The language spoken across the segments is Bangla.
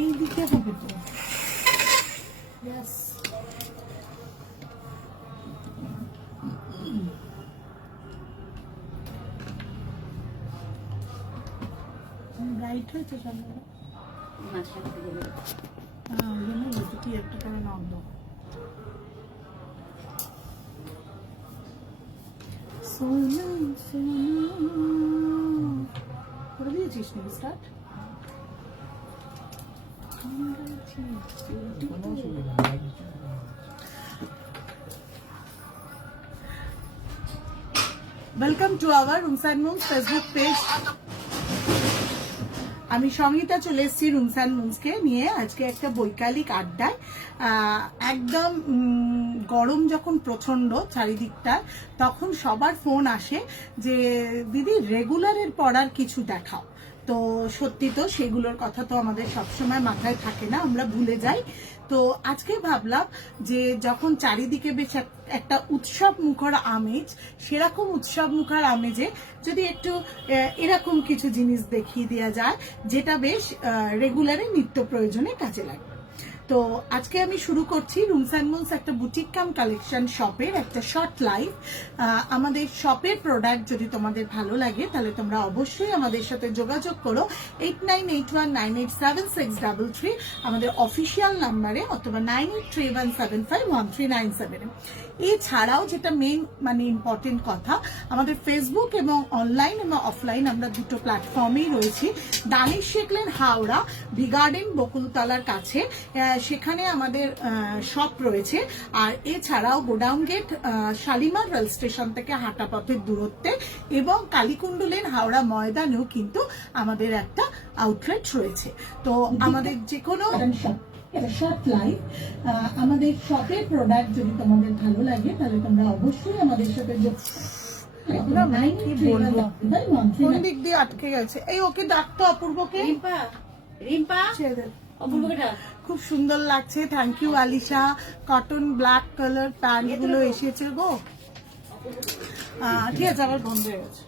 এইদিকে হবে তো। ব্রাইট হয়েছে সামনে কি একটা করে নাম দাও। সোনা করে দিয়েছিস নাকি start? Welcome to our rooms and moons Facebook page. আমি সংহিতা চলে এসেছি রুমস অ্যান্ড মুনসকে নিয়ে আজকে একটা বৈকালিক আড্ডায়। একদম গরম যখন প্রচন্ড চারিদিকটা, তখন সবার ফোন আসে যে দিদি রেগুলারের পড়ার কিছু দেখাও। তো সত্যি তো সেগুলোর কথা তো আমাদের সবসময় মাথায় থাকে না, আমরা ভুলে যাই। তো আজকে ভাবলাম যে যখন চারিদিকে বেশ একটা উৎসব মুখর আমেজ, সেরকম উৎসব মুখর আমেজে যদি একটু এরকম কিছু জিনিস দেখিয়ে দেওয়া যায় যেটা বেশ রেগুলারে নিত্য প্রয়োজনে কাজে লাগে। তো আজকে আমি শুরু করছি রুমস অ্যান্ড মুনস একটা বুটিক কাম কালেকশন শপের একটা শর্ট লাইভ। আমাদের শপের প্রোডাক্ট যদি তোমাদের ভালো লাগে তাহলে তোমরা অবশ্যই আমাদের সাথে যোগাযোগ করো 8981987633 আমাদের অফিসিয়াল নাম্বারে, অথবা 9831751397। এছাড়াও যেটা মেইন মানে ইম্পর্টেন্ট কথা, আমাদের ফেসবুক এবং অনলাইন এবং অফলাইন আমরা দুটো প্ল্যাটফর্মেই রয়েছি। Danish Sheikh lane Howrah B garden বকুলতলার কাছে সেখানে আমাদের শপ রয়েছে। আর এছাড়াও godown gate Shalimar rail station থেকে হাঁটা পথের দূরত্বে এবং কালীকুণ্ড লেন হাওড়া ময়দানেও কিন্তু আমাদের একটা আউটলেট রয়েছে। তো আমাদের যে কোনো শর্ট লাইভ আমাদের শপের প্রোডাক্ট যদি তোমাদের ভালো লাগে তাহলে তোমরা অবশ্যই আমাদের সাথে কোন দিক দিয়ে আটকে গেছে এই ওকে ডাকতো অপূর্বকে। রিম্পা খুব সুন্দর লাগছে, thank you Alisha. Cotton black colour pant গুলো এসেছে গো। ঠিক আছে, আবার বন্ধ হয়ে গেছে।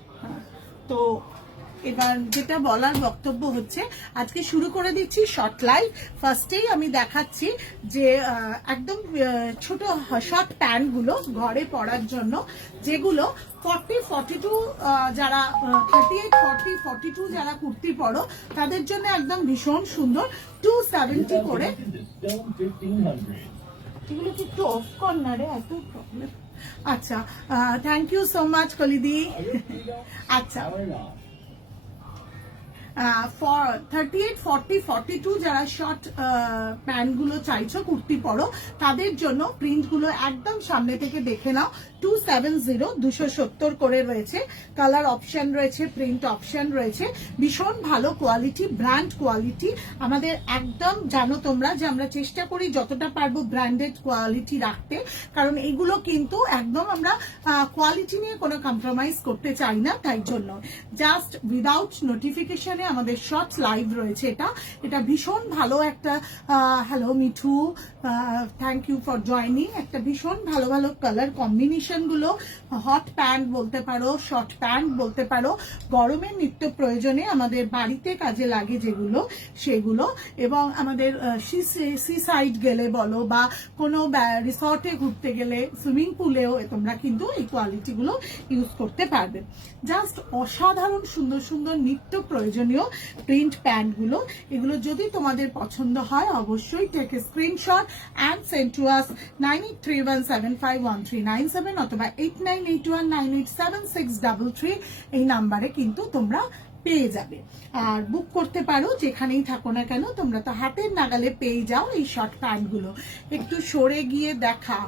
তো এবার যেটা বলার বক্তব্য হচ্ছে, আজকে শুরু করে দিচ্ছি শর্ট লাইভ। ফার্স্টেই আমি দেখাচ্ছি যে একদম ছোট শর্ট প্যান্ট গুলো ঘরে পরার জন্য, যেগুলো 40-42 যারা 38-40-42 যারা কুর্তি পরো তাদের জন্য একদম ভীষণ সুন্দর। 270 করে। এগুলো কি একটু অফ কর না রে, এত প্রবলেম। আচ্ছা, থ্যাংক ইউ সো মাচ কলিদি। আচ্ছা, 38-40-42 যারা শর্ট প্যান্ট গুলো চাইছো কুর্তি পরো তাদের জন্য প্রিন্ট গুলো একদম সামনে থেকে দেখে নাও। 270 করে রয়েছে, কালার অপশন রয়েছে, প্রিন্ট অপশন রয়েছে, ভীষণ ভালো কোয়ালিটি, ব্র্যান্ড কোয়ালিটি। আমাদের একদম জানো তোমরা যে আমরা চেষ্টা করি যতটা পারবো ব্র্যান্ডেড কোয়ালিটি রাখতে, কারণ এগুলো কিন্তু একদম আমরা কোয়ালিটি নিয়ে কোনো কম্প্রোমাইজ করতে চাই না। তাই জন্য জাস্ট উইদাউট নোটিফিকেশনে আমাদের শর্ট লাইভ রয়েছে। এটা ভীষণ ভালো একটা hello Mithu, thank you for joining. একটা ভীষণ ভালো ভালো কালার কম্বিনেশন গুলো, হট প্যান্ট বলতে পারো, শর্ট প্যান্ট বলতে পারো, গরমের নিত্য প্রয়োজনে আমাদের বাড়িতে কাজে লাগে যেগুলো সেগুলো। এবং আমাদের সি সাইড গেলে বলো বা কোনো রিসর্টে ঘুরতে গেলে, সুইমিং পুলেও তোমরা কিন্তু এই কোয়ালিটি গুলো ইউজ করতে পারবে। জাস্ট অসাধারণ সুন্দর সুন্দর নিত্য প্রয়োজনীয় প্রিন্ট প্যান্ট গুলো। এগুলো যদি তোমাদের পছন্দ হয় অবশ্যই take a screenshot and send to us 9831751397 অথবা 8981987633 এই নাম্বারে কিন্তু তোমরা পেয়ে যাবে। আর বুক করতে পারো যেখানেই থাকো না কেন, তোমরা তো হাতের নাগালে পেয়ে যাও এই শর্ট প্যান্ট গুলো। একটু সরে গিয়ে দেখা,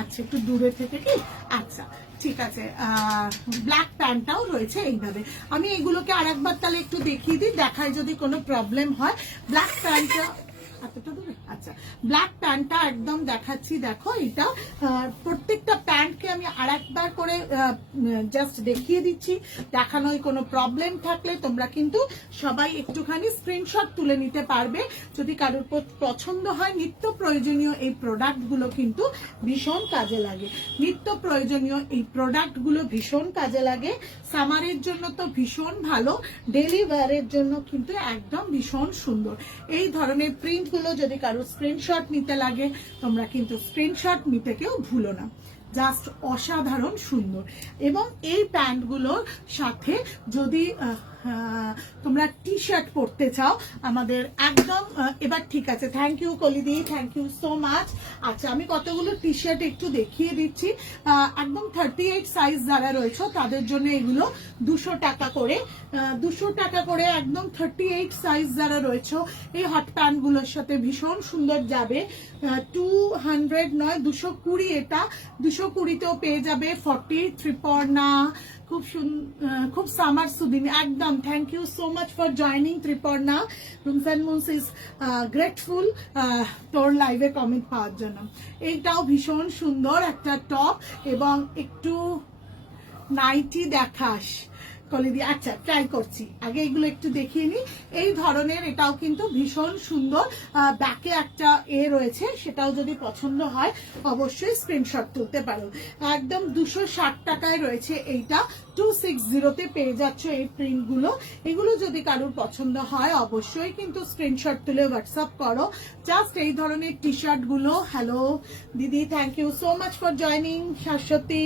আচ্ছা একটু দূরে থেকে কি, আচ্ছা ঠিক আছে। ব্ল্যাক প্যান্টটাও রয়েছে এইভাবে। আমি এগুলোকে আর একবার তাহলে একটু দেখিয়ে দিই, দেখায় যদি কোনো প্রবলেম হয়। ব্ল্যাক প্যান্টটা এতটা দূরে, আচ্ছা। ব্ল্যাক প্যান্টটা একদম দেখাচ্ছি, দেখো এটা প্রত্যেকটা প্যান্টকে আমি আরেকবার করে জাস্ট দেখিয়ে দিচ্ছি, দেখানোয় কোনো প্রবলেম থাকলে তোমরা কিন্তু সবাই একটুখানি স্ক্রিনশট তুলে নিতে পারবে। যদি কারোর পছন্দ হয়, নিত্য প্রয়োজনীয় এই প্রোডাক্টগুলো কিন্তু ভীষণ কাজে লাগে, নিত্য প্রয়োজনীয় এই প্রোডাক্টগুলো ভীষণ কাজে লাগে। সামারের জন্য তো ভীষণ ভালো, ডেলি ওয়্যারের জন্য কিন্তু একদম ভীষণ সুন্দর। এই ধরনের প্রিন্টগুলো যদি কারোর স্ক্রিনশট নিতে লাগে, তোমরা কিন্তু স্ক্রিনশট নিতে কেউ ভুলো না, জাস্ট অসাধারণ সুন্দর। এবং এই প্যান্টগুলোর সাথে যদি তোমরা টি শার্ট পরতে চাও, আমাদের একদম এবার ঠিক আছে। থ্যাংক ইউ কলিদি, থ্যাংক ইউ সো মাচ। আচ্ছা, আমি কতগুলো টি শার্ট একটু দেখিয়ে দিচ্ছি। একদম 38 সাইজ যারা রয়েছে তাদের জন্য এগুলো 200 টাকা করে, 200 টাকা করে একদম 38 সাইজ যারা রয়েছে এই হট প্যান্টগুলোর সাথে ভীষণ সুন্দর যাবে। 200 নয় 220, এটা 220তেও পেয়ে যাবে। 40 ত্রিপর্ণা, খুব সামার সুদিন একদম। Thank you so much for joining Triparna. Rooms and moons is grateful তোর লাইভে কমেন্ট পাওয়ার জন্য। এইটাও ভীষণ সুন্দর একটা টপ এবং একটু নাইটি দেখাস কলিদি। আচ্ছা, ট্রাই করছি, আগে এগুলো একটু দেখিয়ে নি। এই ধরনের এটাও কিন্তু ভীষণ সুন্দর, ব্যাকে একটা রয়েছে, সেটাও যদি পছন্দ হয় অবশ্যই স্ক্রিনশট তুলতে পারো। একদম 260 টাকায় রয়েছে এইটা, 260তে পেয়ে যাচ্ছ এই প্রিন্টগুলো। এগুলো যদি কারোর পছন্দ হয় অবশ্যই কিন্তু স্ক্রিনশট তুলে হোয়াটসঅ্যাপ করো। জাস্ট এই ধরনের টি শার্ট গুলো। হ্যালো দিদি, thank you so much for joining. Shashwati,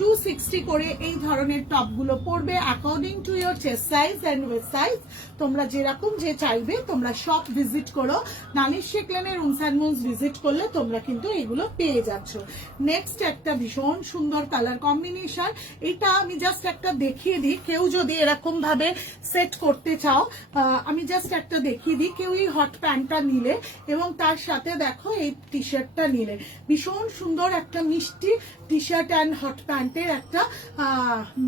260 করে এই ধরনের টপগুলো পরবে according to your chest size and waist size. তোমরা যেরকম যে চাইবে তোমরা সব ভিজিট করো, নানিশ শেখ লেনের রুমস অ্যান্ড মুনস ভিজিট করলে তোমরা কিন্তু এগুলো পেয়ে যাচ্ছ। নেক্সট একটা ভীষণ সুন্দর কালার কম্বিনেশন, এটা আমি জাস্ট একটা দেখিয়ে দিই। কেউ যদি এরকম ভাবে সেট করতে চাও, আমি জাস্ট একটা দেখিয়ে দিই। কেউ এই হট প্যান্টটা নিলে এবং তার সাথে দেখো এই টি শার্টটা নিলে, ভীষণ সুন্দর একটা মিষ্টি টি শার্ট অ্যান্ড হট প্যান্টের একটা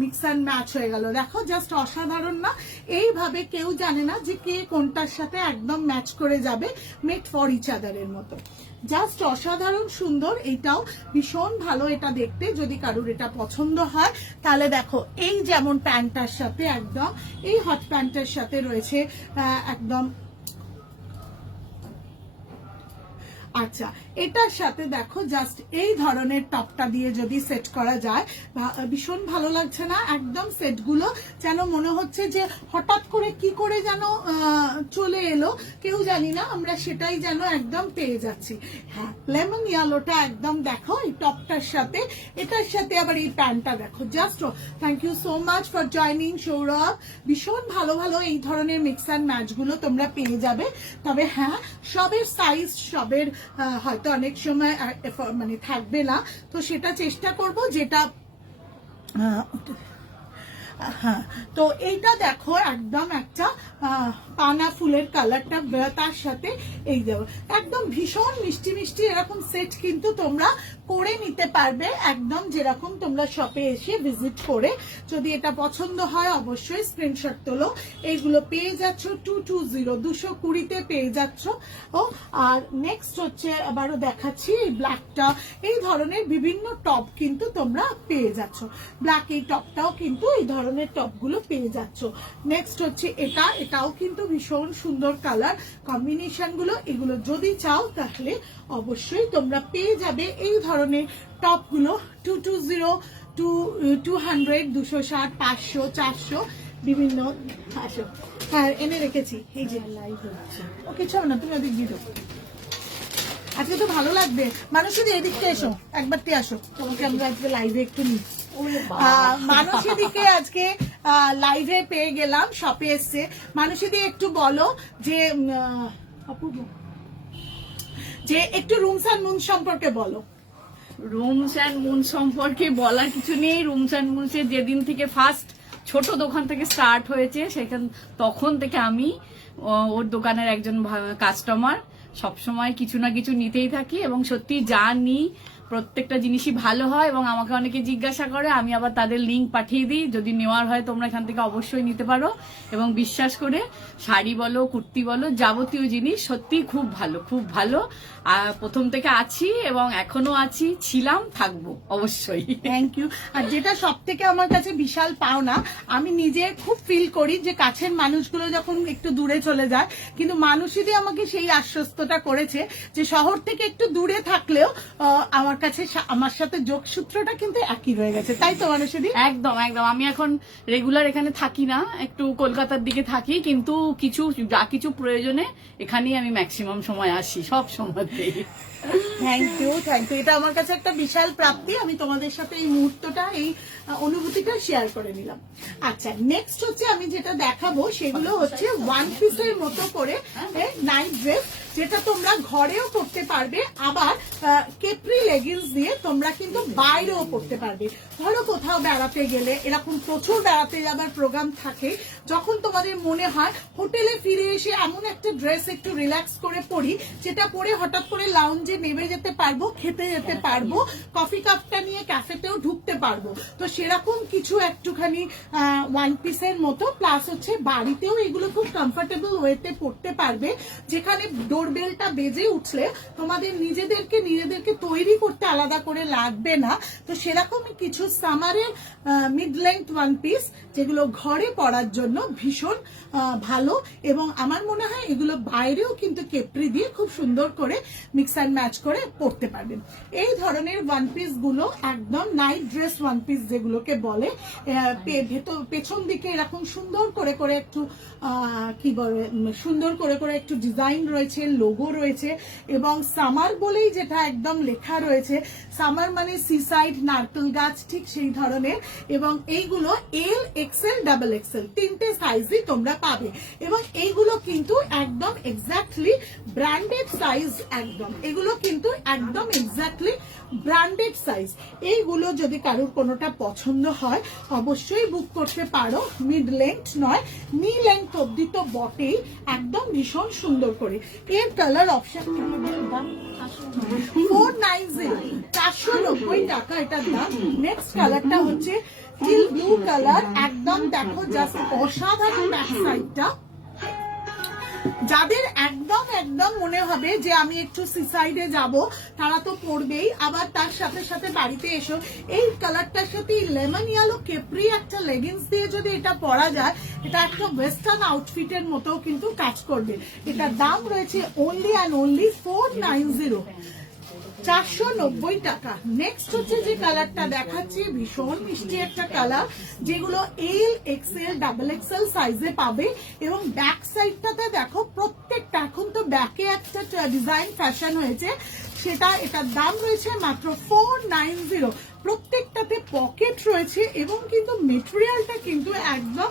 মিক্স অ্যান্ড ম্যাচ হয়ে গেল। দেখো জাস্ট অসাধারণ না? এইভাবে কেউ জানে না যে কে কোনটার সাথে একদম ম্যাচ করে যাবে, মেড ফর ইচ আদারের মতো। জাস্ট অসাধারণ সুন্দর, এটাও ভীষণ ভালো এটা দেখতে। যদি কারোর এটা পছন্দ হয় তাহলে দেখো, এই যেমন প্যান্টটার সাথে একদম এই হট প্যান্টের সাথে রয়েছে একদম। আচ্ছা, এটার সাথে দেখো জাস্ট এই ধরনের টপটা দিয়ে যদি সেট করা যায়, ভীষণ ভালো লাগছে না? একদম সেটগুলো যেন মনে হচ্ছে যে হঠাৎ করে কি করে যেন চলে এলো, কেউ জানি না, আমরা সেটাই যেন একদম পেয়ে যাচ্ছি। হ্যাঁ, লেমন ইয়েলোটা একদম দেখো এই টপটার সাথে, এটার সাথে আবার এই প্যান্টটা দেখো। Just thank you so much for joining Sourav. ভীষণ ভালো ভালো এই ধরনের মিক্স অ্যান্ড ম্যাচগুলো তোমরা পেয়ে যাবে। তবে হ্যাঁ, সবের সাইজ সবের হয়তো অনেক সময় মানে থাকবে না, তো সেটা চেষ্টা করব যেটা। হ্যাঁ, তো এইটা দেখো একদম একটা পানা ফুলের কালারটা, তার সাথে এই দেবো একদম ভীষণ মিষ্টি মিষ্টি এরকম সেট কিন্তু তোমরা করে নিতে পারবে, একদম যেরকম তোমরা শপে এসে ভিজিট করে। যদি এটা পছন্দ হয় অবশ্যই স্ক্রিনশট তোলো। এইগুলো পেয়ে যাচ্ছ 220, 220তে পেয়ে যাচ্ছ। ও আর নেক্সট হচ্ছে আবারও দেখাচ্ছি এই ব্ল্যাকটা, এই ধরনের বিভিন্ন টপ কিন্তু তোমরা পেয়ে যাচ্ছ। ব্ল্যাক এই টপটাও কিন্তু এই ধরনের টপগুলো পেয়ে যাচ্ছ। নেক্সট হচ্ছে এটাও কিন্তু ভীষণ সুন্দর কালার কম্বিনেশন গুলো। এগুলো যদি চাও তাহলে অবশ্যই তোমরা পেয়ে যাবে এই ধরনের টপগুলো। 220, 200, 260, 500, 400 বিভিন্ন। আসো, হ্যাঁ এনে রেখেছি, এই যে লাইভ হচ্ছে। ও কিছু হবে না, তুমি ওদিক দিয়ে দেবো। আজকে তো ভালো লাগবে। মানুষের এদিকটা এসো, একবারটি আসো, তোমাকে আমরা আজকে লাইভে একটু নিই। মানুষীদিকে আজকে লাইভে পেয়ে গেলাম, শপে এসছে। মানুষীদি একটু বলো যে অপূর্ব, যে একটু রুমস অ্যান্ড মুন সম্পর্কে বলো। রুমস অ্যান্ড মুন সম্পর্কে বলার কিছু নেই। রুমস অ্যান্ড মুনসের যেদিন থেকে ফার্স্ট ছোট দোকান থেকে স্টার্ট হয়েছে, তখন থেকে আমি ওর দোকানের একজন কাস্টমার। সবসময় কিছু না কিছু নিতেই থাকি এবং সত্যি যা নিই প্রত্যেকটা জিনিসই ভালো হয় এবং আমাকে অনেকে জিজ্ঞাসা করে, আমি আবার তাদের লিংক পাঠিয়ে দিই, যদি নেওয়ার হয় তোমরা এখান থেকে অবশ্যই নিতে পারো। এবং বিশ্বাস করে শাড়ি বলো, কুর্তি বলো, যাবতীয় জিনিস সত্যি খুব ভালো, খুব ভালো। আর প্রথম থেকে আছি এবং এখনো আছি, ছিলাম, থাকবো অবশ্যই। Thank you. আর যেটা সব থেকে আমার কাছে বিশাল পাওনা, আমি নিজে খুব ফিল করি যে কাছের মানুষগুলো যখন একটু দূরে চলে যায়, কিন্তু মানুষই আমাকে সেই আশ্বস্তটা করেছে যে শহর থেকে একটু দূরে থাকলেও আমার কাছে আমার সাথে যোগসূত্রটা কিন্তু একই রয়ে গেছে, তাই তো মানুষই? একদম একদম। আমি এখন রেগুলার এখানে থাকি না, একটু কলকাতার দিকে থাকি, কিন্তু কিছু প্রয়োজনে এখানেই আমি ম্যাক্সিমাম সময় আসি, সব সময়তেই। Thank you, thank you. এটা আমার কাছে একটা বিশাল প্রাপ্তি। আমি তোমাদের সাথে এই মুহূর্তটা, এই অনুভূতিটা শেয়ার করে নিলাম। আচ্ছা, নেক্সট হচ্ছে আমি যেটা দেখাবো সেগুলো হচ্ছে ওয়ান পিসের মতো করে নাইট ড্রেস, যেটা তোমরা ঘরেও পরতে পারবে, আবার কেপ্রি লেগিংস দিয়ে তোমরা কিন্তু বাইরেও পরতে পারবে। ধরো কোথাও বেড়াতে গেলে, এরকম প্রচুর বেড়াতে যাবার প্রোগ্রাম থাকে, যখন তোমাদের মনে হয় হোটেলে ফিরে এসে এমন একটা ড্রেস একটু রিল্যাক্স করে পরি, যেটা পরে হঠাৎ করে লাউঞ্জে নেমে যেতে পারবো, খেতে যেতে পারবো, কফি কাপটা নিয়ে ক্যাফেতেও ঢুকতে পারবো, তো সেরকম কিছু একটুখানি ওয়ান পিসের মতো, প্লাস হচ্ছে বাড়িতেও এগুলো খুব কমফোর্টেবল ওয়েতে পড়তে পারবে, যেখানে ডোরবেলটা বেজে উঠলে তোমাদের নিজেদেরকে তৈরি করতে আলাদা করে লাগবে না। তো সেরকমই কিছু সামারের মিড লেন্থ ওয়ান পিস, যেগুলো ঘরে পরার জন্য ভীষণ ভালো, এবং আমার মনে হয় এগুলো বাইরেও কিন্তু কেপ্রি দিয়ে খুব সুন্দর করে মিক্স অ্যান্ড ম্যাচ করে পরতে পারবেন। এই ধরনের ওয়ান পিস গুলো একদম নাইট ড্রেস ওয়ান পিস যেগুলোকে বলে, পেছন দিকে এরকম সুন্দর করে করে একটু কি বলে, সুন্দর করে করে একটু ডিজাইন রয়েছে, লোগো রয়েছে, এবং সামার বলেই যেটা একদম লেখা রয়েছে, সামার মানে সিসাইড, নারকেল গাছ, ঠিক সেই ধরনের। এবং এইগুলো এল, এক্সেল, ডাবল এক্সেল তিনটে সাইজই তোমরা পাবে, এবং এইগুলো কিন্তু একদম এক্স্যাক্টলি ব্র্যান্ডেড সাইজ, একদম এগুলো কিন্তু একদম এক্স্যাক্টলি ব্র্যান্ডেড সাইজ। এইগুলো যদি কারোর কোনোটা পছন্দ হয় অবশ্যই বুক করতে পারো। মিড লেন্থ নয়, নি লেন্থ অব্দি তো বটেই, একদম ভীষণ সুন্দর করে। এর কালার অপশন 490, 490 টাকা এটার দাম। নেক্সট কালারটা হচ্ছে টিল ব্লু কালার, একদম দেখো জাস্ট অসাধারণ ব্যাক সাইডটা। যাদের একদম একদম মনে হবে যে আমি একটু সিসাইডে যাব, তারা তো পরবেই, আবার তার সাথে সাথে বাড়িতে এসো এই কালারটার সাথে লেমন ইয়েলো কেপ্রি একটা লেগিংস দিয়ে যদি এটা পরা যায়, এটা একটা ওয়েস্টার্ন আউটফিটের মতো কিন্তু কাজ করবে। এটার দাম রয়েছে অনলি অ্যান্ড অনলি 490, 490 টাকা। নেক্সট হচ্ছে যে কালারটা দেখাচ্ছি, ভীষণ মিষ্টি একটা কালার, যেগুলো এল, এক্সেল, ডাবল এক্সেল সাইজে পাবে। এবং ব্যাক সাইডটাতে দেখো, প্রত্যেকটা এখন তো ব্যাকে একটা ডিজাইন ফ্যাশন হয়েছে, সেটা, এটার দাম রয়েছে মাত্র 490। প্রত্যেকটাতে পকেট রয়েছে, এবং কিন্তু মেটেরিয়ালটা কিন্তু একদম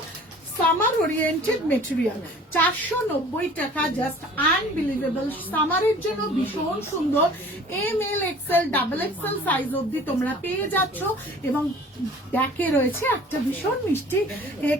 সামার ওরিয়েন্টেড মেটেরিয়াল। 490 টাকা, জাস্ট আনবিলিভেবল। সামারের জন্য ভীষণ সুন্দর। M, L, XL, double XL size অব্দি তোমরা পেয়ে যাচ্ছ, এবং ব্যাকে রয়েছে একটা ভীষণ মিষ্টি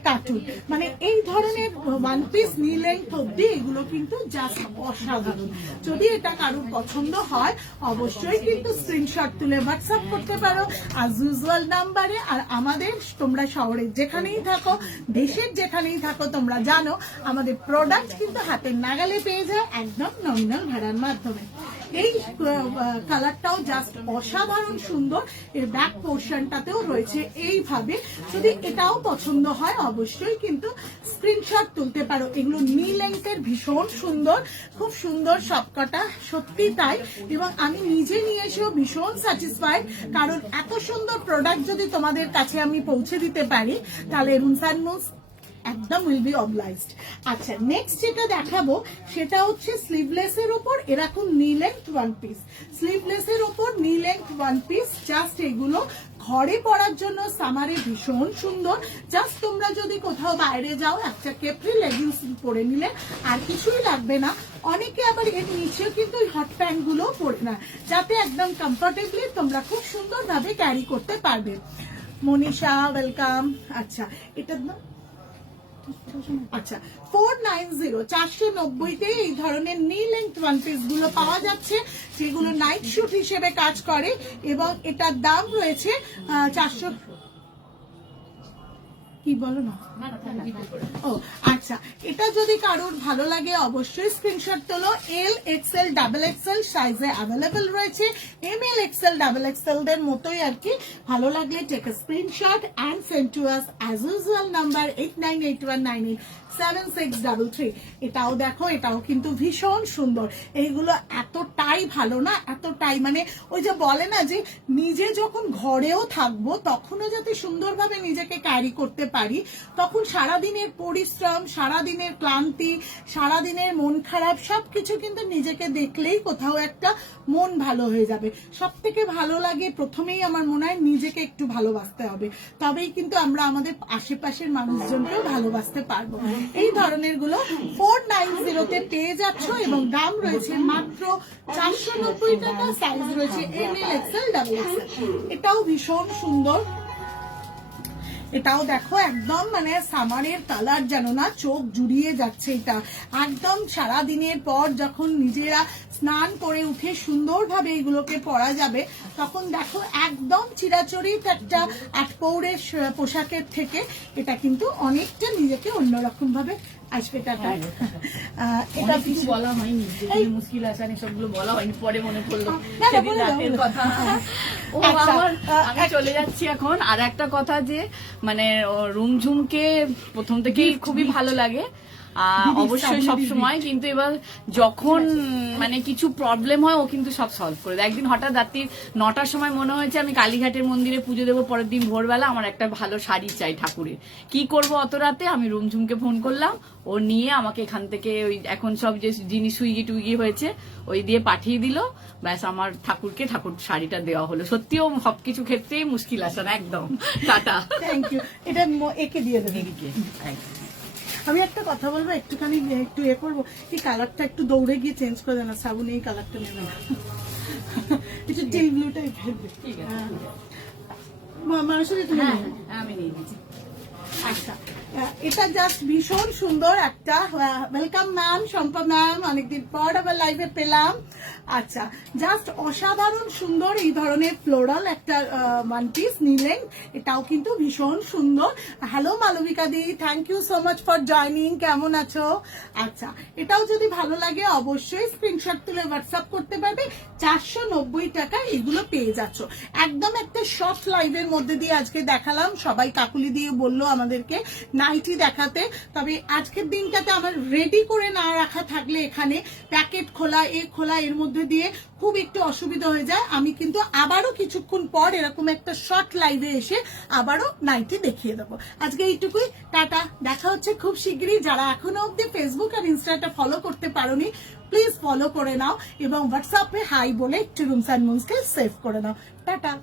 কার্টুন। মানে এই ধরনের ওয়ান পিস নি লেন্থ অব্দি এগুলো কিন্তু জাস্ট অসাধারণ। যদি এটা কারোর পছন্দ হয় অবশ্যই কিন্তু স্ক্রিনশট তুলে হোয়াটসঅ্যাপ করতে পারো আজ ইউজুয়াল নাম্বারে। আর আমাদের, তোমরা শহরের যেখানেই থাকো, দেশের যেখানেই থাকো, তোমরা জানো আমাদের প্রোডাক্ট কিন্তু হাতের নাগালে পেয়ে যায় একদম নমিনাল ভাড়ার মাধ্যমে। এই কালারটাও জাস্ট অসাধারণ সুন্দর। এর ব্যাক পোর্শনটাতেও রয়েছে এইভাবে। যদি এটাও পছন্দ হয় অবশ্যই কিন্তু স্ক্রিনশট তুলতে পারো। এগুলো নি লেন্থের, ভীষণ সুন্দর, খুব সুন্দর সবকটা, সত্যি তাই। এবং আমি নিজে নিয়ে এসেও ভীষণ স্যাটিসফাইড, কারণ এত সুন্দর প্রোডাক্ট যদি তোমাদের কাছে আমি পৌঁছে দিতে পারি, তাহলে রুমস একদম উইল বি অবলাইজড। আচ্ছা, নেক্সট যেটা দেখাবো সেটা হচ্ছে স্লিভলেসের ওপর এরকম নি লেন্থ ওয়ান পিস। স্লিভলেসের ওপর নি লেন্থ ওয়ান পিস, জাস্ট এগুলো ঘরে পরার জন্য সামারে ভীষণ সুন্দর। জাস্ট তোমরা যদি কোথাও বাইরে যাও, একটা কেপ্রি লেগিংস পরে নিলে আর কিছুই লাগবে না। অনেকে আবার এর নিচেও কিন্তু হট প্যান্ট গুলো পরে না, যাতে একদম কমফোর্টেবলি তোমরা খুব সুন্দরভাবে ক্যারি করতে পারবে। মনীষা, ওয়েলকাম। আচ্ছা, এটা আচ্ছা 490 490 এই ধরনের নি লেন্থ ওয়ান পিস গুলো পাওয়া যাচ্ছে, যেগুলো নাইট শুট হিসেবে কাজ করে, এবং এটার দাম রয়েছে 400। কি বলো না? ও আচ্ছা, এটা যদি কারোর ভালো লাগে অবশ্যই স্ক্রিনশট তোলো। এল এক্সেল ডাবল এক্সেল সাইজে অ্যাভেলেবেল রয়েছে, M L XL double XL দের মতোই আর কি। ভালো লাগলে take a screenshot and send to us as usual number 8981987633। এটাও দেখো, এটাও কিন্তু ভীষণ সুন্দর। এইগুলো এতটাই ভালো না, এতটাই মানে ওই যে বলে না যে নিজে যখন ঘরেও থাকবো তখনও যাতে সুন্দরভাবে নিজেকে ক্যারি করতে পারি, তখন সারাদিনের পরিশ্রম, সারাদিনের ক্লান্তি, সারাদিনের মন খারাপ সবকিছু কিন্তু নিজেকে দেখলেই কোথাও একটা মন ভালো হয়ে যাবে। সব থেকে ভালো লাগে প্রথমেই আমার মনে হয় নিজেকে একটু ভালোবাসতে হবে, তবেই কিন্তু আমরা আমাদের আশেপাশের মানুষজনকেও ভালোবাসতে পারবো। এই ধরনের গুলো 490 তে পেয়ে যাচ্ছ, এবং দাম রয়েছে মাত্র 490 টাকা। সাইজ রয়েছে M L XL double XL. এটাও ভীষণ সুন্দর। এটাও দেখো একদম মানে সামারের কালার যেন না, চোখ জুড়িয়ে যাচ্ছে। এটা একদম সারা দিনের পর যখন নিজেরা স্নান করে উঠে সুন্দরভাবে এগুলোকে পরা যাবে, তখন দেখো একদম চিরাচরিত একটা আটপৌরের পোশাকের থেকে এটা কিন্তু অনেকটা নিজেকে অন্যরকম ভাবে আসবে। টাটা। এটা কিছু বলা হয়নি, যেগুলো মুশকিল আসানি সবগুলো বলা হয়নি, পরে মনে পড়লো না, সেদিন বলে দাও, রাতের বলে কথা। ও আচ্ছা, আমি চলে যাচ্ছি এখন। আর একটা কথা যে মানে রুমঝুমকে প্রথম থেকেই খুবই ভালো লাগে, অবশ্যই সব সময়, কিন্তু এবার যখন মানে কিছু প্রবলেম হয় ও কিন্তু সব সলভ করে দেয়। একদিন হঠাৎ রাত্রি 9টার সময় মনে হয়েছে আমি কালীঘাটের মন্দিরে পুজো দেবো, পরের দিন ভোরবেলা আমার একটা ভালো শাড়ি চাই ঠাকুরের। কি করব অত রাতে? আমি রুমঝুমকে ফোন করলাম, ও নিয়ে আমাকে এখান থেকে ওই এখন সব যে জিনিস সুইগি টুইগি হয়েছে ওই দিয়ে পাঠিয়ে দিল, ব্যাস আমার ঠাকুরকে ঠাকুর শাড়িটা দেওয়া হলো। সত্যিও সবকিছু ক্ষেত্রেই মুশকিল আসে না একদম। টাটা। Thank you. এটা একে দিয়ে দেবে। আমি একটা কথা বলবো, একটুখানি একটু করবো, এই কালারটা একটু দৌড়ে গিয়ে চেঞ্জ করে দেন, শ্রাবণী এই কালারটা নেবে না, একটু টিল ব্লুটাই ফেলবে। মানুষের তুমি আমি নিয়ে নিচ্ছি। আচ্ছা, এটা জাস্ট ভীষণ সুন্দর একটা। ওয়েলকাম ম্যাম, শম্পা ম্যাম, অনেকদিন পর আবার লাইভে পেলাম। আচ্ছা, জাস্ট অসাধারণ সুন্দর এই ধরনের ফ্লোরাল একটা ওয়ান পিস নিলেন, এটাও কিন্তু ভীষণ সুন্দর। হ্যালো মালবিকা দি, thank you so much for joining, কেমন আছো? আচ্ছা, এটাও যদি ভালো লাগে অবশ্যই স্ক্রিনশট তুলে হোয়াটসঅ্যাপ করতে পারবে। 490 টাকা এগুলো পেয়ে যাচ্ছ। একদম একটা শর্ট লাইভের মধ্যে দিয়ে আজকে দেখালাম, সবাই কাকুলি দিয়ে বললো আমাদেরকে নাইটি দেখাতে, তবে আজকের দিনটাতে আমার রেডি করে না রাখা থাকলে এখানে প্যাকেট খোলা খোলা এর মধ্যে দিয়ে খুব একটু অসুবিধা হয়ে যায়। আমি কিন্তু আবারও কিছুক্ষণ পর এরকম একটা শর্ট লাইভে এসে আবারও নাইটি দেখিয়ে দেবো। আজকে এইটুকুই, টাটা। দেখা হচ্ছে খুব শিগগিরই। যারা এখনো অব্দি ফেসবুক আর ইনস্টাটা ফলো করতে পারোনি, প্লিজ ফলো করে নাও, এবং হোয়াটসঅ্যাপে হাই বলে একটু রুমস অ্যান্ড মুনসকে সেভ করে নাও। টাটা।